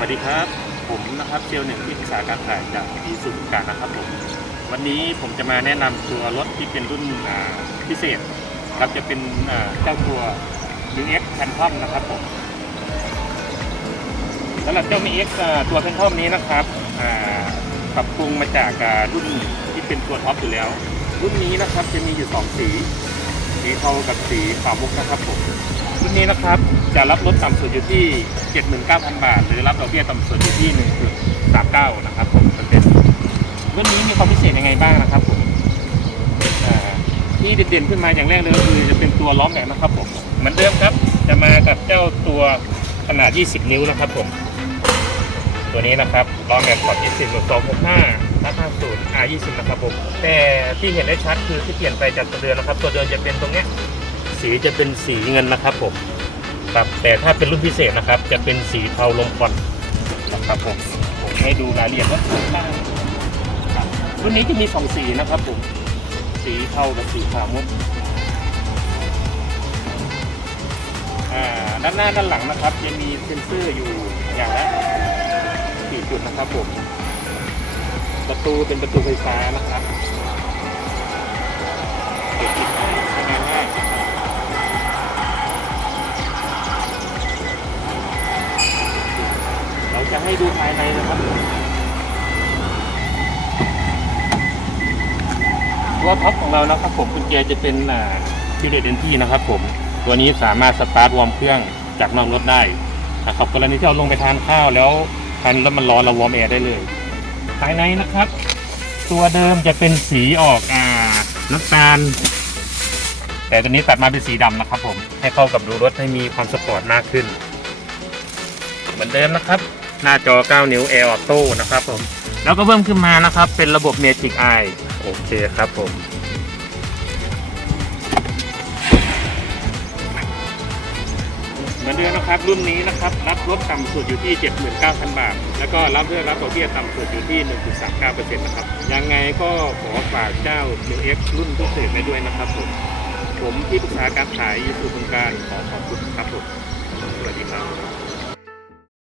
วัสดีครับ ผมนะครับเซลล์หนึ่งที่ปรึกษาการขายจากอีสุการนะครับผมวันนี้ผมจะมาแนะนำตัวรถที่เป็นรุ่นพิเศษครับจะเป็นเจ้าตัว UX Phantom นะครับผมสำหรับเจ้า MX อ่าตัว Phantom นี้นะครับปรับปรุงมาจากรุ่นที่เป็นตัวท็อปอยู่แล้ว รุ่นนี้นะครับจะมีอยู่สองสี สีเทากับสีขาวมุกนะครับผม รุ่นนี้นะครับ จะรับลดต่ำสุดอยู่ที่ 79,000 บาท หรือรับดอกเบี้ยต่ำสุดอยู่ที่1.39นะครับผมเปอร์เซ็นต์รุ่นนี้มีความพิเศษยังไงบ้างนะครับผมที่เด่นๆขึ้นมาอย่างแรกเลยก็คือจะเป็นตัวล้อแม็กนะครับผมเหมือนเดิมครับ จะมากับเจ้าตัวขนาด 20 นิ้วนะครับผม ตัวนี้นะครับล้อแม็กขอบ20หรือ265ทับ50 R20 นะครับผมแต่ที่เห็นได้ชัดคือที่เปลี่ยนไปจากตัวเดิมนะครับ ตัวเดิมจะเป็นตรงเนี้ย สีจะเป็นสีเงินนะครับผมครับแต่ถ้าเป็นรุ่นพิเศษนะครับ จะเป็นสีเทาลมควันนะครับผมผมให้ดูรายละเอียดว่าบ้างครับรุ่นนี้จะมีสองสีนะครับผมสีเทากับสีขาวมุดอ่าด้านหน้าด้านหลังนะครับ จะมีเซ็นเซอร์อยู่อย่างละสี่จุดนะครับผมประตูเป็นประตูไฟฟ้านะครับเปิดปิด จะให้ดูภายในนะครับตัวท็อปของเรานะครับผมกุญแจจะเป็นคิวเลตเดนที่นะครับผมตัวนี้สามารถสตาร์ทวอร์มเครื่องจากนอกรถได้นะครับกรณีที่เราลงไปทานข้าวแล้วทันแล้วมันร้อนเราวอร์มแอร์ได้เลย ภายในนะครับ ตัวเดิมจะเป็นสีออกอ่าน้ำตาลแต่ตัวนี้ตัดมาเป็นสีดำนะครับผมให้เข้ากับดูรถให้มีความสปอร์ตมากขึ้น เหมือนเดิมนะครับ หน้าจอ 9 นิ้ว Air Auto นะครับผม แล้วก็เพิ่มขึ้นมานะครับ เป็นระบบ Magic Eye โอเคครับผม เหมือนเดิมนะครับ รุ่นนี้นะครับ รับลดต่ำสุดอยู่ที่ 79,000 บาท แล้วก็รับด้วยรับดอกเบี้ยต่ำสุดอยู่ที่ 1.39%นะครับ ยังไงก็ขอฝากเจ้า New X รุ่นพิเศษไปด้วยนะครับผม ผมที่ปรึกษาการขายยูสูโครงการขอขอบคุณครับผมสวัสดีครับ